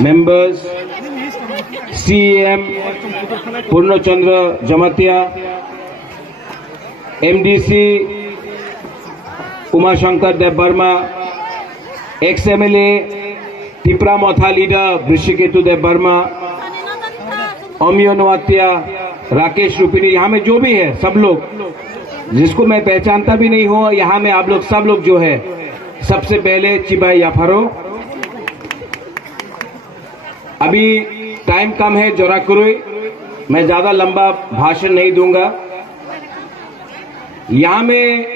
members, CEM Purnachandra Jamatia, MDC Umashankar Dev Burma, ex-MLA Tipra Motha leader Vrishiketu Dev Burma, अमियोनवात्या Rakesh रूपिनी, यहाँ में जो भी है सब लोग जिसको मैं पहचानता भी नहीं हूँ, यहाँ में आप लोग सब लोग जो है, सबसे पहले चिबाई याफारो। अभी टाइम कम है जोरा कुरुई, मैं ज्यादा लंबा भाषण नहीं दूंगा। यहाँ में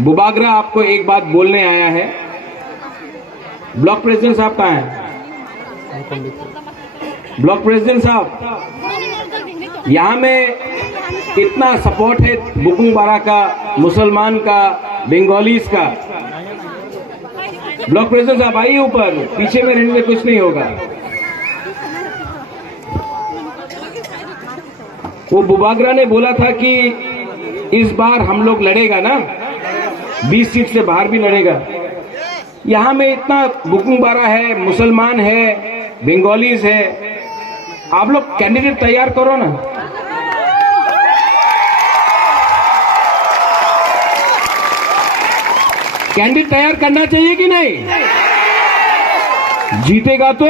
बुबागरा आपको एक बात बोलने आया है। ब्लॉक प्रेसिडेंट साहब कहाँ हैं? ब्लॉक प्रेसिडेंट साहब, यहाँ में इतना सपोर्ट है बुकुंग बारा का, मुसलमान का, बंगालीज का। ब्लॉक प्रेसिडेंट साहब आइए ऊपर, पीछे में रहने से कुछ नहीं होगा। वो बुबागरा ने बोला था कि इस बार हम लोग लड़ेगा ना, 20 सीट से बाहर भी लड़ेगा। यहाँ में इतना बुकुंग बारा है, मुसलमान है, बंगालीज है, आप लोग कैंडिडेट तैयार करो ना। कैंडिडेट तैयार करना चाहिए कि नहीं? जीतेगा तो,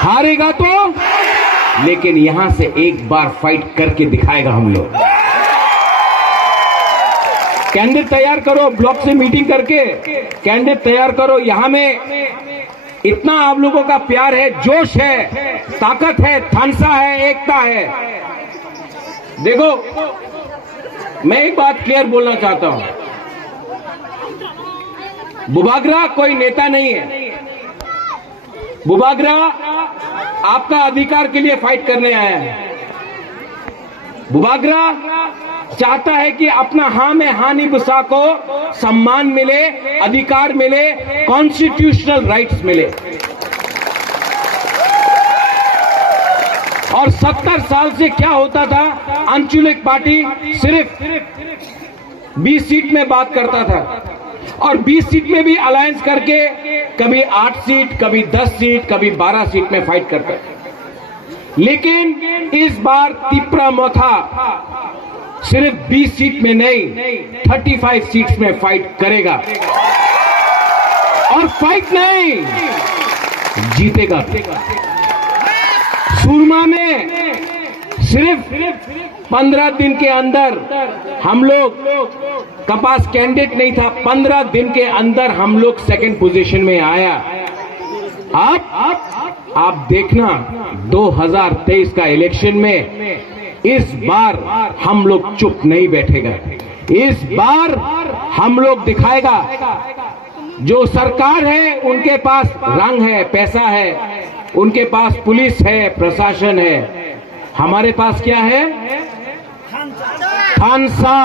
हारेगा तो, लेकिन यहां से एक बार फाइट करके दिखाएगा हम लोग। कैंडिडेट तैयार करो, ब्लॉक से मीटिंग करके कैंडिडेट तैयार करो। यहां में इतना आप लोगों का प्यार है, जोश है, ताकत है, थानसा है, एकता है। देखो, मैं एक बात क्लियर बोलना चाहता हूं, बुबागरा कोई नेता नहीं है। बुबागरा आपका अधिकार के लिए फाइट करने आया है। बुबागरा चाहता है कि अपना हाँ में हाँ निभा को सम्मान मिले, अधिकार मिले, कॉन्स्टिट्यूशनल राइट्स मिले। और 70 साल से क्या होता था, अंचुलिक पार्टी सिर्फ 20 सीट में बात करता था, और 20 सीट में भी अलायंस करके कभी 8 सीट, कभी 10 सीट, कभी 12 सीट में फाइट करता था। लेकिन इस बार तिप्रा मोथा सिर्फ 20 सीट में नहीं, 35 सीट्स में फाइट करेगा। और फाइट नहीं, जीतेगा। सुरमा में सिर्फ 15 दिन के अंदर हम लोग का पास कैंडिडेट नहीं था, 15 दिन के अंदर हम लोग सेकंड पोजीशन में आया। आप देखना 2023 का इलेक्शन में इस बार हम लोग चुप नहीं बैठेगा। इस बार हम लोग दिखाएगा, जो सरकार है उनके पास रंग है, पैसा है, उनके पास पुलिस है, प्रशासन है, हमारे पास क्या है? थानसा।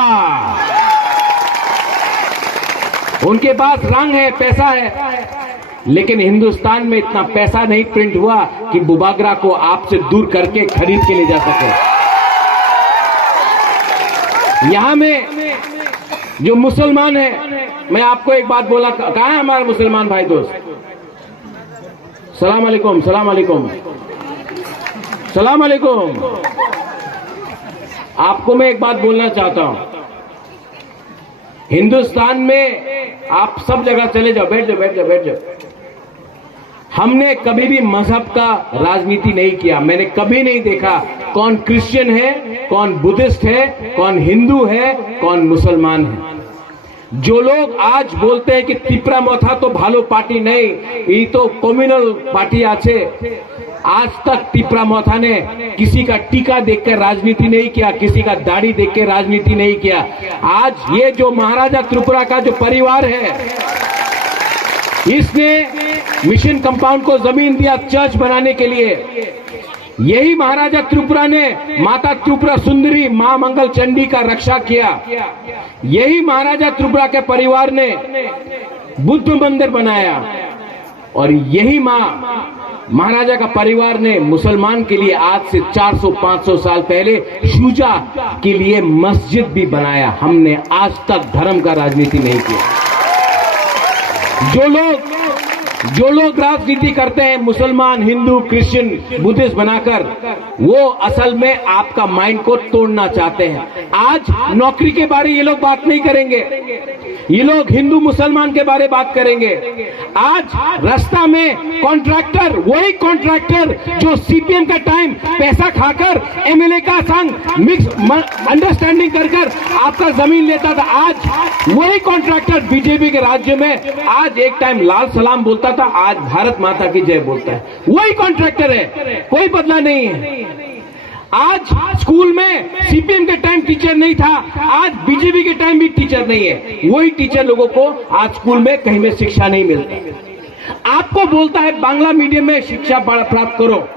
उनके पास रंग है, पैसा है, लेकिन हिंदुस्तान में इतना पैसा नहीं प्रिंट हुआ कि बुबागरा को आपसे दूर करके खरीद के ले जा सके। यहां में जो मुसलमान है, मैं आपको एक बात बोला, कहां है हमारा मुसलमान भाई दोस्त? सलाम अलैकुम, सलाम अलैकुम, सलाम अलैकुम। आपको मैं एक बात बोलना चाहता हूं, हिंदुस्तान में आप सब जगह चले जाओ, बैठ जाओ, बैठ जाओ, बैठ जाओ। हमने कभी भी मजहब का राजनीति नहीं किया। मैंने कभी नहीं देखा कौन क्रिश्चियन है, कौन बुद्धिस्ट है, कौन हिंदू है, कौन मुसलमान है। जो लोग आज बोलते हैं कि तिप्रा मोथा तो भालो पार्टी नहीं, ये तो कम्युनल पार्टी आछे, आज तक तिप्रा मोथा ने किसी का टीका देखकर राजनीति नहीं किया, किसी का दाढ़ी देख के राजनीति नहीं किया। आज ये जो महाराजा त्रिपुरा का जो परिवार है, इसने मिशन कंपाउंड को जमीन दिया चर्च बनाने के लिए। यही महाराजा त्रिपुरा ने माता त्रिपुरा सुंदरी मां मंगल चंडी का रक्षा किया। यही महाराजा त्रिपुरा के परिवार ने बुद्ध मंदिर बनाया, और यही महाराजा का परिवार ने मुसलमान के लिए आज से 400-500 साल पहले शुजा के लिए मस्जिद भी बनाया। हमने आज तक धर्म का राजनीति नहीं किया। जो लोग जो लोग राजनीति करते हैं मुसलमान, हिंदू, क्रिश्चियन, बुद्धिस्ट बनाकर, वो असल में आपका माइंड को तोड़ना चाहते हैं। आज नौकरी के बारे ये लोग बात नहीं करेंगे, ये लोग हिंदू मुसलमान के बारे बात करेंगे। आज रास्ता में कॉन्ट्रैक्टर, वही कॉन्ट्रैक्टर जो सीपीएम का टाइम पैसा खाकर एमएलए का संग मिक्स अंडरस्टैंडिंग कर आपका जमीन लेता था, आज वही कॉन्ट्रैक्टर बीजेपी के राज्य में आज एक टाइम लाल सलाम बोलता था, आज भारत माता की जय बोलता है। वही कॉन्ट्रैक्टर है, कोई बदला नहीं है। आज स्कूल में सीपीएम के टाइम टीचर नहीं था, आज बीजेपी के टाइम भी टीचर नहीं है। वही टीचर लोगों को आज स्कूल में कहीं में शिक्षा नहीं मिलती। आपको बोलता है बांग्ला मीडियम में शिक्षा प्राप्त करो,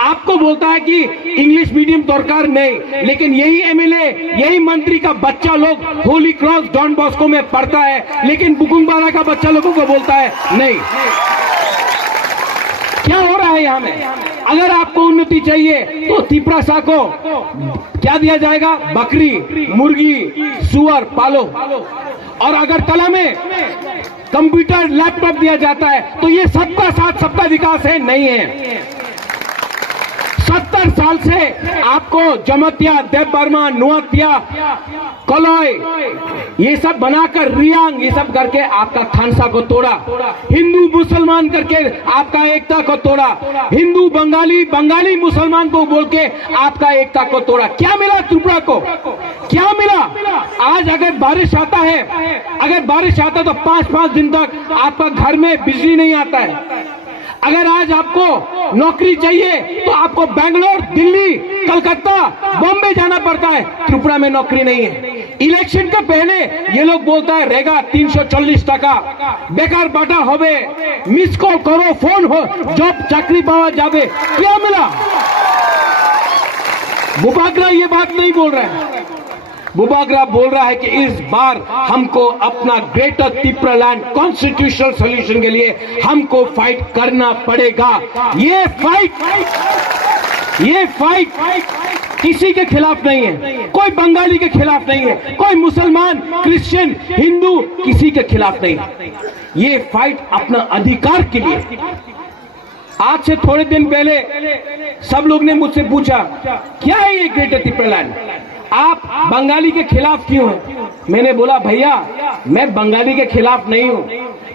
आपको बोलता है कि इंग्लिश मीडियम दरकार नहीं, लेकिन यही एमएलए, यही मंत्री का बच्चा लोग होली क्रॉस डॉन बॉस्को में पढ़ता है, लेकिन बुकुमबारा का बच्चा लोगों को बोलता है नहीं। क्या हो रहा है यहाँ में? अगर आपको उन्नति चाहिए तो तिपरासा को क्या दिया जाएगा? बकरी, मुर्गी, सुअर पालो। और अगर कला में कंप्यूटर, लैपटॉप दिया जाता है तो ये सबका साथ सबका विकास है? नहीं है। 70 साल से आपको जमतिया, देव बर्मा, नुआतिया, कलौय ये सब बनाकर, रियांग ये सब करके आपका खानसा को तोड़ा, हिंदू मुसलमान करके आपका एकता को तोड़ा, हिंदू बंगाली, बंगाली मुसलमान को बोल के आपका एकता को तोड़ा। क्या मिला त्रिपुरा को? क्या मिला? आज अगर बारिश आता है, अगर बारिश आता है तो 5-5 दिन तक आपका घर में बिजली नहीं आता है। अगर आज आपको नौकरी चाहिए तो आपको बेंगलोर, दिल्ली, कलकत्ता, बॉम्बे जाना पड़ता है, त्रिपुरा में नौकरी नहीं है। इलेक्शन के पहले ये लोग बोलता है रहेगा 340 টাকা, बेकार बाटा होबे, मिस कॉल करो, फोन हो, जॉब चाकरी पावा जाबे। क्या मिला? बुबागरा ये बात नहीं बोल रहा है। बुबागरा बोल रहा है कि इस बार हमको अपना greater Tripura land constitutional solution के लिए हमको फाइट करना पड़ेगा। ये फाइट किसी के खिलाफ नहीं है, कोई बंगाली के खिलाफ नहीं है, कोई मुसलमान, क्रिश्चियन, हिंदू किसी के खिलाफ नहीं है। ये फाइट अपना अधिकार के लिए। आज से थोड़े दिन पहले सब लोग ने मुझसे पूछा क्या है ये ग्रेटर त्रिपुरा लैंड, आप बंगाली के खिलाफ क्यों हैं? मैंने बोला भैया मैं बंगाली के खिलाफ नहीं हूं,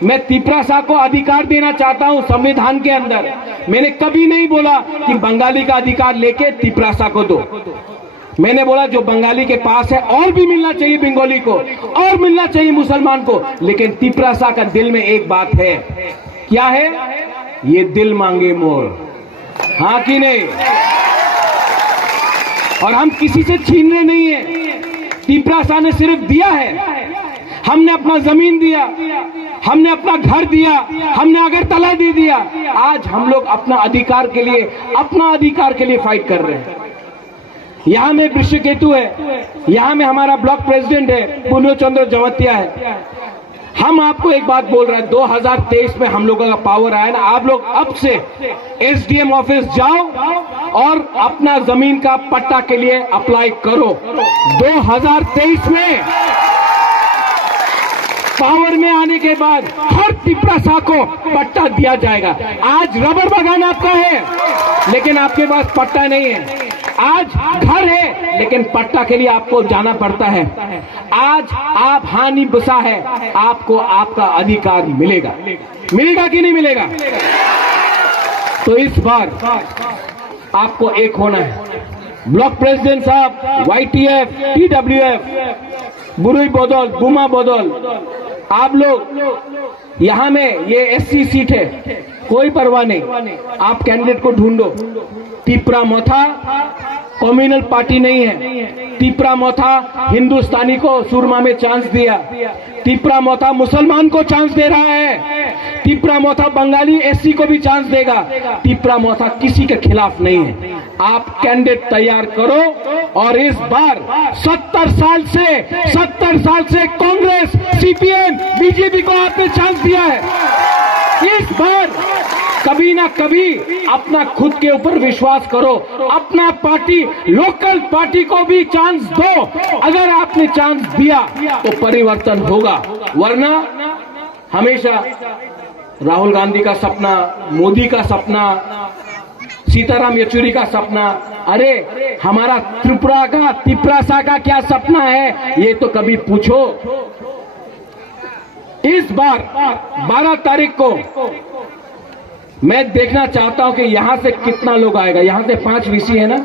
मैं तिपरासा को अधिकार देना चाहता हूं संविधान के अंदर। मैंने कभी नहीं बोला कि बंगाली का अधिकार लेके तिपरासा को दो। मैंने बोला जो बंगाली के पास है और भी मिलना चाहिए बंगाली को, और मिलना चाहिए मुसलमान को, लेकिन तिपरासा का दिल में एक बात है। क्या है? ये दिल मांगे मोर, हाँ कि नहीं? और हम किसी से छीनने नहीं है। तिपरासा ने सिर्फ दिया है, हमने अपना जमीन दिया, हमने अपना घर दिया, हमने अगरतला दे दिया। आज हम लोग अपना अधिकार के लिए फाइट कर रहे हैं। यहाँ में वृषकेतु है, यहाँ में हमारा ब्लॉक प्रेसिडेंट है, पूर्णचंद्र जमतिया है। हम आपको एक बात बोल रहे हैं, 2023 में हम लोगों का पावर आया ना, आप लोग अब से एसडीएम ऑफिस जाओ और अपना जमीन का पट्टा के लिए अप्लाई करो। 2023 में पावर में आने के बाद हर तिपरासा को पट्टा दिया जाएगा। आज रबर बागान आपका है लेकिन आपके पास पट्टा नहीं है, आज घर है लेकिन पट्टा के लिए आपको जाना पड़ता है। आज आप हानि बसा है, आपको आपका अधिकार मिलेगा, मिलेगा कि नहीं मिलेगा? तो इस बार आपको एक होना है। ब्लॉक प्रेसिडेंट साहब, वाईटीएफ, टीडब्ल्यूएफ, बुरुई बदल, बुमा बदल, आप लोग यहाँ में ये एससी सीट है, कोई परवाह नहीं, आप कैंडिडेट को ढूंढो। तिपरा मोथा कम्युनल पार्टी नहीं है, तिपरा मोथा हिंदुस्तानी को सुरमा में चांस दिया, तिपरा मोथा मुसलमान को चांस दे रहा है, तिपरा मोथा बंगाली एससी को भी चांस देगा। तिपरा मोथा किसी के खिलाफ नहीं है। आप कैंडिडेट तैयार करो और इस बार 70 साल से कांग्रेस, सीपीएम, बीजेपी को आपने चांस दिया है। इस बार कभी ना कभी अपना खुद के ऊपर विश्वास करो, अपना पार्टी, लोकल पार्टी को भी चांस दो। अगर आपने चांस दिया तो परिवर्तन होगा, वरना हमेशा राहुल गांधी का सपना, मोदी का सपना, सीताराम येचुरी का सपना, अरे हमारा त्रिपुरा का, तिपरासा का क्या सपना है, ये तो कभी पूछो। इस बार 12 तारीख को मैं देखना चाहता हूं कि यहां से कितना लोग आएगा। यहां से 5 वीसी है ना,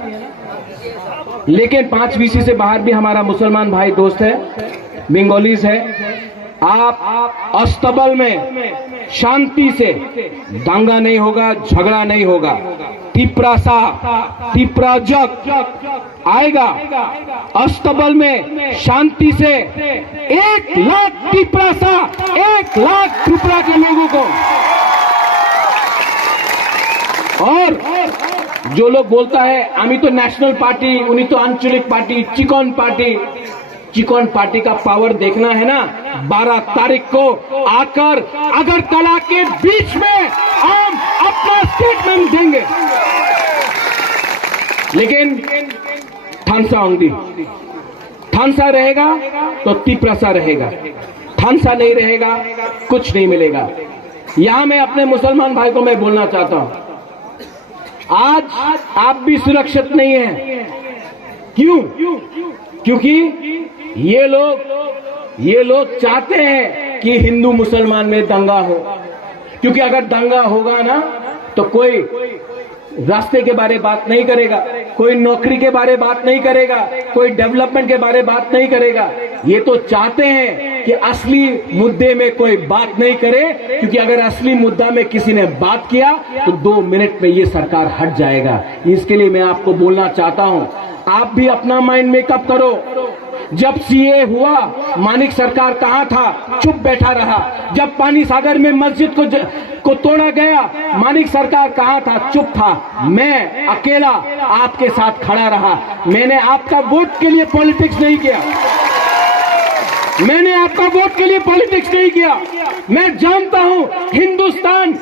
लेकिन 5 वीसी से बाहर भी हमारा मुसलमान भाई दोस्त है, बंगालीज है। आप अस्तबल में शांति से, दंगा नहीं होगा, झगड़ा नहीं होगा, तिपरासा, तिपराजक आएगा अस्तबल में शांति से। 1 लाख तिपरासा, 1 लाख त्रिपुरा के लोगों को। और जो लोग बोलता है आमी तो नेशनल पार्टी, उन्हीं तो आंचलिक party, chicken party, chicken party का पावर देखना है ना, 12 तारीख को आकर अगरतला के बीच में हम अपना स्टेटमेंट देंगे। लेकिन थानसा होंगी, थानसा रहेगा तो तिपरासा रहेगा, थानसा नहीं रहेगा कुछ नहीं मिलेगा। यहां मैं अपने मुसलमान भाई को मैं बोलना चाहता हूं, आज आप भी सुरक्षित नहीं हैं। क्यों? क्योंकि ये लोग चाहते हैं कि हिंदू मुसलमान में दंगा हो। क्योंकि अगर दंगा होगा ना तो कोई रास्ते के बारे बात नहीं करेगा, कोई नौकरी के बारे बात नहीं करेगा, कोई डेवलपमेंट के बारे बात नहीं करेगा। ये तो चाहते हैं कि असली मुद्दे में कोई बात नहीं करे, क्योंकि अगर असली मुद्दा में किसी ने बात किया तो 2 मिनट में ये सरकार हट जाएगा। इसके लिए मैं आपको बोलना चाहता हूं, आप भी अपना माइंड मेकअप करो। जब सीए हुआ, मानिक सरकार कहां था? चुप बैठा रहा। जब पानी सागर में मस्जिद को तोड़ा गया, मानिक सरकार कहां था? चुप था। मैं अकेला आपके साथ खड़ा रहा। मैंने आपका वोट के लिए पॉलिटिक्स नहीं किया, मैंने आपका वोट के लिए पॉलिटिक्स नहीं किया। मैं जानता हूं हिंदुस्तान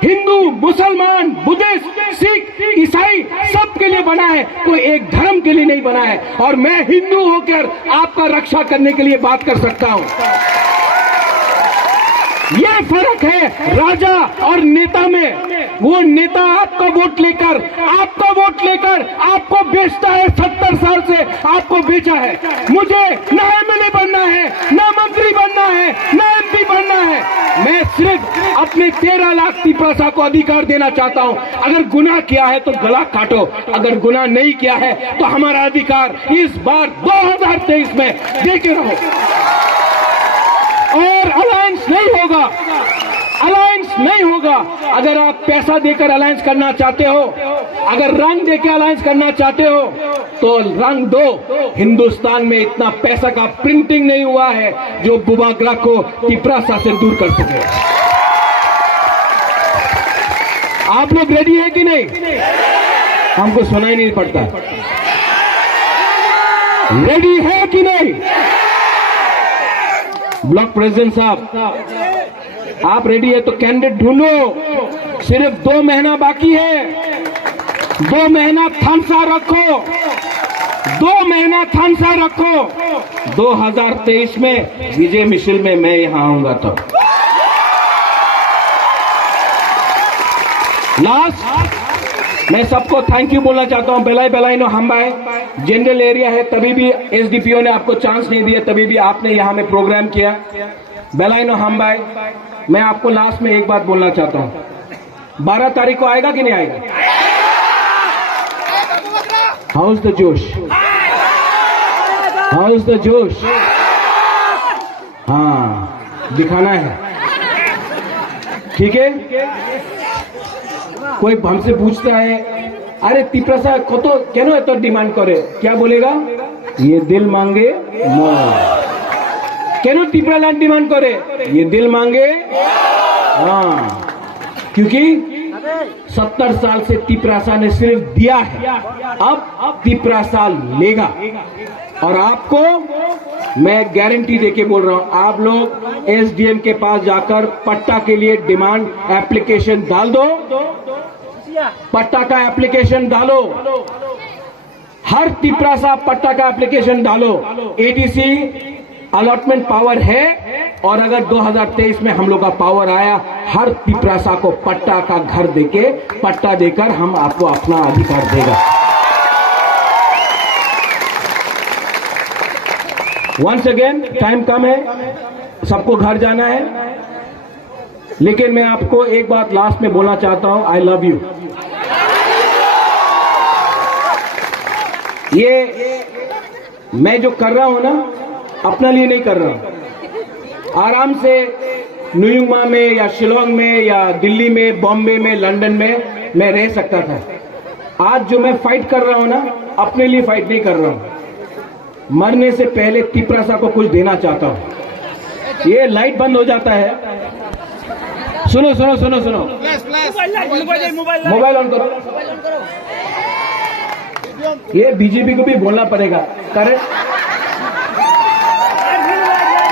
हिंदू, मुसलमान, बुद्धिस्ट, सिख, ईसाई सबके लिए बना है, कोई एक धर्म के लिए नहीं बना है। और मैं हिंदू होकर आपका रक्षा करने के लिए बात कर सकता हूं। ये फर्क है राजा और नेता में। वो नेता आपका वोट लेकर आपको बेचता है, 70 साल से आपको बेचा है। मुझे ना एमएलए बनना है, ना मंत्री बनना है, ना एमपी बनना है। मैं सिर्फ अपने 13 लाख तिपरासा को अधिकार देना चाहता हूं। अगर गुनाह किया है तो गला काटो, अगर गुनाह नहीं किया है तो हमारा अधिकार इस बार 2023 में देके रहो। और अलायंस नहीं होगा, अलायंस नहीं होगा। अगर आप पैसा देकर अलायंस करना चाहते हो, अगर रंग देकर अलायंस करना चाहते हो तो रंग दो। हिंदुस्तान में इतना पैसा का प्रिंटिंग नहीं हुआ है जो बुबागरा को तिपरासा से दूर कर सके। आप लोग रेडी है कि नहीं? हमको सुनाई नहीं पड़ता। रेडी है कि नहीं? ब्लॉक प्रेसिडेंट साहब, आप रेडी है तो कैंडिडेट ढूंढो। सिर्फ 2 महीना बाकी है, 2 महीना थानसा रखो, 2 महीना थानसा रखो। 2023 में विजय मिशिल में मैं यहां आऊंगा। तो लास्ट मैं सबको थैंक यू बोलना चाहता हूं। बेलाई नो हम्बाई जनरल एरिया है, तभी भी एसडीपीओ ने आपको चांस नहीं दिया, तभी भी आपने यहां में प्रोग्राम किया। बेलाई नो हम्बाई, मैं आपको लास्ट में एक बात बोलना चाहता हूं। 12 तारीख को आएगा कि नहीं आएगा? हाउ इज द जोश? हाउ इज द जोश? हाँ, दिखाना है, ठीक है। कोई हमसे पूछता है अरे तिपरासा कत केन एत डिमांड करे, क्या बोलेगा? ये दिल मांगे मोर। केन तिपरा लैंड डिमांड करे? ये दिल मांगे। हाँ, क्योंकि 70 साल से तिपरासा ने सिर्फ दिया है, अब तिपरासा लेगा। और आपको मैं गारंटी देके बोल रहा हूं, आप लोग एसडीएम के पास जाकर पट्टा के लिए डिमांड एप्लीकेशन डाल दो, पट्टा का एप्लीकेशन डालो। हर तिपरासा पट्टा का एप्लीकेशन डालो। एडीसी अलॉटमेंट पावर है, और अगर 2023 में हम लोग का पावर आया, हर पिपरासा को पट्टा का घर देके, पट्टा देकर हम आपको अपना अधिकार देगा। वंस अगेन टाइम कम है, सबको घर जाना है, लेकिन मैं आपको एक बात लास्ट में बोलना चाहता हूं, आई लव यू। ये मैं जो कर रहा हूं ना, अपने लिए नहीं कर रहा हूं। आराम से न्यूयॉर्क में या शिलोंग में या दिल्ली में, बॉम्बे में, लंदन में मैं रह सकता था। आज जो मैं फाइट कर रहा हूं ना, अपने लिए फाइट नहीं कर रहा हूं। मरने से पहले तिपरासा को कुछ देना चाहता हूं। ये लाइट बंद हो जाता है, सुनो सुनो सुनो सुनो, मोबाइल ऑन करो। ये बीजेपी को भी बोलना पड़ेगा, करे।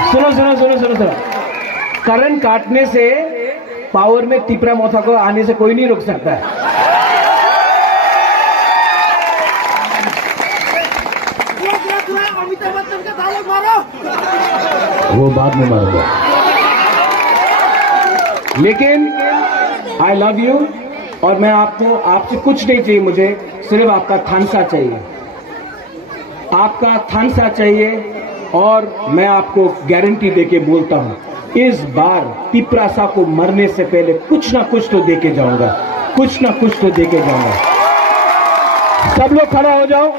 सुनो सुनो सुनो सुनो सुनो, करंट काटने से पावर में तिपरा मोथा को आने से कोई नहीं रोक सकता है। वो बाद में मारूंगा, लेकिन आई लव यू, और मैं आपसे कुछ नहीं चाहिए, मुझे सिर्फ आपका थानसा चाहिए, आपका थानसा चाहिए। और मैं आपको गारंटी देके बोलता हूं, इस बार तिपरासा को मरने से पहले कुछ ना कुछ तो देके जाऊंगा, कुछ ना कुछ तो देके जाऊंगा। सब लोग खड़ा हो जाओ।